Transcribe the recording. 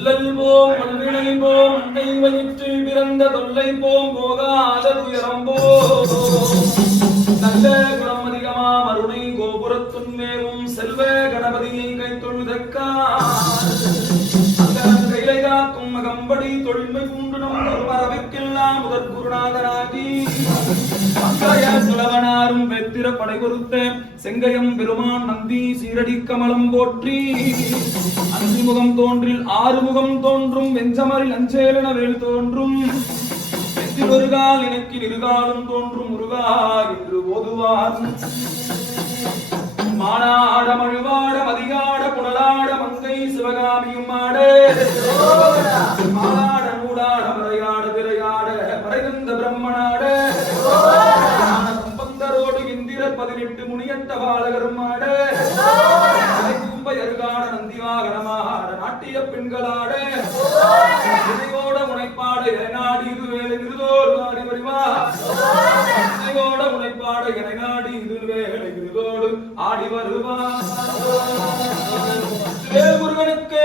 அல்லல் போம் வல்வினை போம் அன்னை வயிற்றில் பிறந்த தொல்லை போம் போகாத துயரம் நல்ல குணம் அதிகமா மருணை கோபுரத்துன் மேவும் செல்வ கணபதியை கை தொழுதக்கா கைலை காக்கும் மகம்படி தொழில்மை பூண்டு நம் மரபிற்கெல்லாம் முதற் குருநாதனா அங்காய சுலவனாரும் வெத்திர படை பொருத்த செங்கயம் பெருமான் நந்தி சீரடி கமலம் போற்றி. அஞ்சு முகம் தோன்றில் ஆறு முகம் தோன்றும் வெஞ்சமரில் அஞ்சேலன வேல் தோன்றும். வெற்றில் இணைக்கு இருகாலும் தோன்றும் முருகா என்று போதுவார் மானாட மழுவாட மதியாட புனலாட மங்கை சிவகாமியும் ஆட. நந்திவாகனமாட நாட்டிய பெண்களாட. இதையோட முனைப்பாட நாடி இது வேலை இருதோர் ஆடி வருவா. இசையோட முனைப்பாட என நாடி இது வேலை இருதோடு ஆடி வருவா. வேல் முருகனுக்கு